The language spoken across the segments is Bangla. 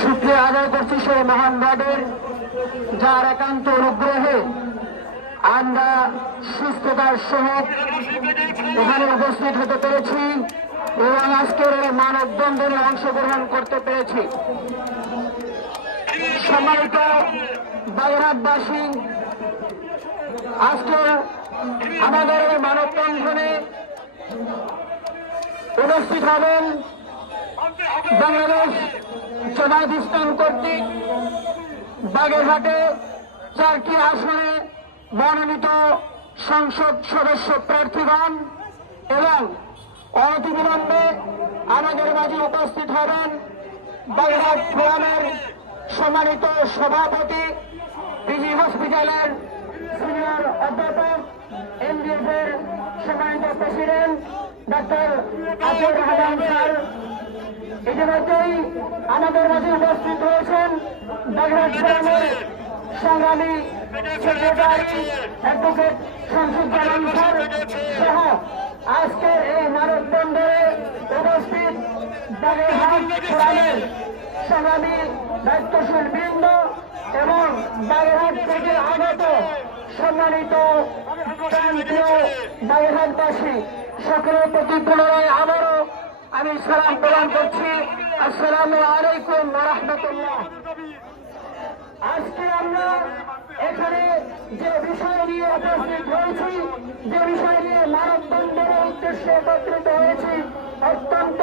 শুক্রিয়া আদায় করছি সেই মহান রবের, যার একান্ত অনুগ্রহে আমরা সুস্থতার সহিত এখানে উপস্থিত হতে পেরেছি এবং আজকের এই মানববন্ধনে অংশগ্রহণ করতে পেরেছি। সম্মানিত বাগেরহাটবাসী, আজকে আমাদের এই মানববন্ধনে উপস্থিত হবেন বাংলাদেশ জামায়াত ইসলাম কর্তৃক বাগেরহাটে 4টি আসনে মনোনীত সংসদ সদস্য প্রার্থীগণ এবং অনতিবিলম্বে আমাদের মাঝে উপস্থিত হবেন বাগেরহাট ফোরামের সম্মানিত সভাপতি, পিজি হসপিটালের সিনিয়র অধ্যাপক, এমডিএফ এর সম্মানিত president doctor Atiur Rahman sir. ইতিমধ্যেই আমাদের মাঝে উপস্থিত হয়েছেন বাগেরহাট ফোরামের সংগ্রামী সেক্রেটারি অ্যাডভোকেট শামসুজ্জামান স্যার সহ আজকের এই মানববন্ধনে উপস্থিত বাগেরহাট ফোরামের সংগ্রামী দায়িত্বশীল বৃন্দ এবং বাগেরহাট থেকে আগত সম্মানিত প্রান্তীয় বাগেরহাটবাসী সকলের প্রতি পুনরায় আবারও আমি সালাম প্রদান করছি। আসসালামু আলাইকুম ওয়া রাহমাতুল্লাহ। আজকে আমরা এখানে যে বিষয় নিয়ে উপস্থিত হয়েছি, যে বিষয় নিয়ে মানববন্ধনের উদ্দেশ্যে একত্রিত হয়েছি, অত্যন্ত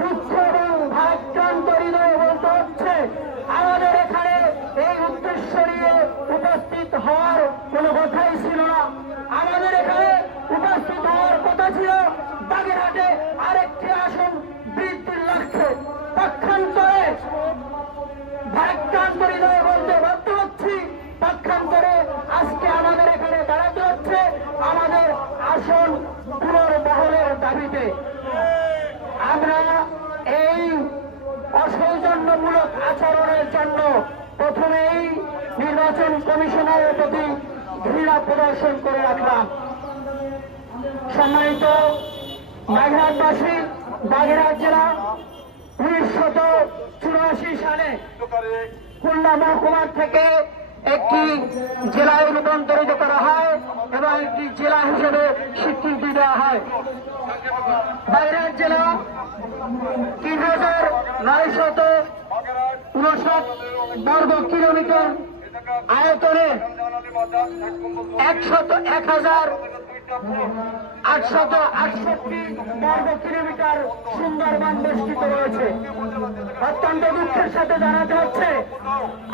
দুঃখ এবং ভারাক্রান্ত হৃদয় বলতে হচ্ছে আমাদের এখানে এই উদ্দেশ্য নিয়ে উপস্থিত হওয়ার কোনো কথাই ছিল না। আমাদের এখানে উপস্থিত হওয়ার কথা ছিল বাগেরহাটে আরেকটি আসন বৃদ্ধির লক্ষ্যে। পক্ষান্তরে ভারাক্রান্ত হৃদয়ে বলতে বাধ্য হচ্ছি, পক্ষান্তরে আজকে আমাদের এখানে দাঁড়াতে হচ্ছে আমাদের আসন পুনর্বহলের দাবিতে। আমরা এই অসৌজন্যমূলক আচরণের জন্য প্রথমেই নির্বাচন কমিশনের প্রতি ঘৃণা প্রদর্শন করে রাখলাম। সম্মানিত বাগেরহাটবাসী, বাগেরহাট জেলা 1984 সালে খুলনা মহকুমার থেকে একটি জেলায় রূপান্তরিত করা হয় এবং একটি জেলা হিসেবে স্বীকৃতি দেওয়া হয়। বাগেরহাট জেলা ৩,৯৫৯ বর্গ কিলোমিটার আয়তনে ১,৮৬৮ বর্গ কিলোমিটার সুন্দরবন বেষ্টিত রয়েছে। অত্যন্ত দুঃখের সাথে জানাতে হচ্ছে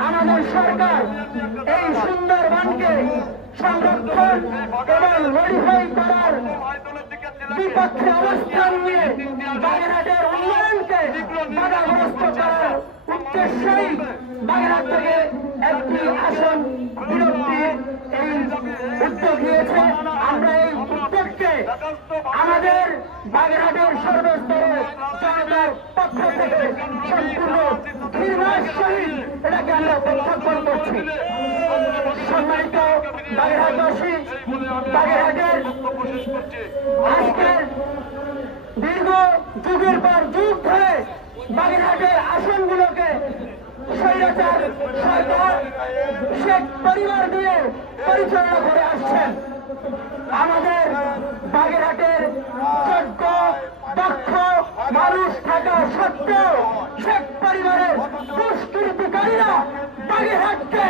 আমাদের সরকার এই সুন্দরবনকে সংরক্ষণ এবং মডিফাই করার বিপক্ষে অবস্থান নিয়ে বাগেরহাটের উন্নয়নকে বাধাগ্রস্ত করার উদ্দেশ্যেই বাগেরহাট থেকে একটি আসন বিরক্তির এই উদ্যোগ নিয়েছে। আমরা এই উদ্যোগকে আমাদের বাগেরহাটের সর্বস্তরের জনতার পক্ষ থেকে সম্পূর্ণ ঘৃণার সহিত এটাকে আমরা প্রত্যাখ্যান করছি। সম্মানিত বাগেরহাটবাসী, বাগেরহাটের আজকের দীর্ঘ যুগের পর যুগ ধরে বাগেরহাটের আসনগুলোকে স্বৈরাচার সরকার শেখ পরিবার দিয়ে পরিচালনা করে আসছেন। আমাদের বাগেরহাটের যোগ্য দক্ষ মানুষ থাকা সত্ত্বেও শেখ পরিবারের দুষ্কৃতিকারীরা বাগেরহাটকে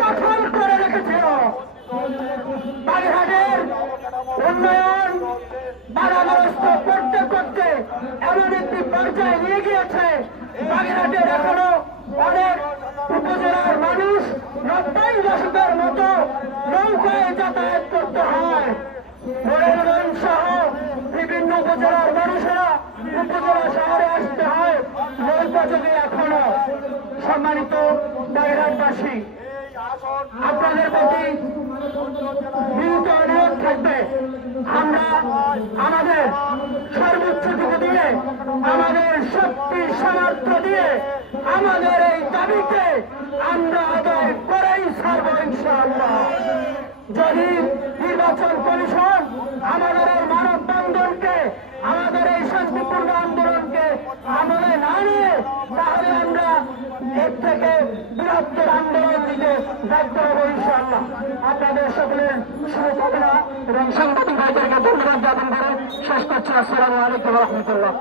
দখল করে রেখেছিল। বাগেরহাটের উন্নয়ন বাধাগ্রস্ত করতে করতে এমন একটি পর্যায়ে নিয়ে গিয়েছে বাগেরহাটের এখনো অনেক উপজেলার মানুষ 90 দশকের মতো নৌকায় যাতায়াত করতে হয়। মোড়েরগঞ্জ সহ বিভিন্ন উপজেলার মানুষেরা উপজেলা শহরে আসতে হয় নৌকা যোগে এখনো। সম্মানিত বাগেরহাটবাসী, আপনাদের প্রতি বিনীত অনুরোধ থাকবে, আমরা আমাদের সর্বোচ্চটুকু দিয়ে, আমাদের শক্তি সামর্থ্য দিয়ে আমাদের এই দাবিকে আমরা আদায় করেই ছাড়ব ইনশাআল্লাহ। যদি নির্বাচন কমিশন আমাদের এই মানববন্ধনকে, আমাদের এই শান্তিপূর্ণ আন্দোলনকে আমলে না নিয়ে তাহলে আমরা এর থেকে বৃহত্তর আন্দোলন দিতে বাধ্য হবো ইনশাআল্লাহ। আপনাদের সকলের শুভকামনা এবং সাংবাদিক ভাইদেরকে ধন্যবাদ জ্ঞাপন করে শেষ করছি। আসসালামু আলাইকুম ওয়া রাহমাতুল্লাহ।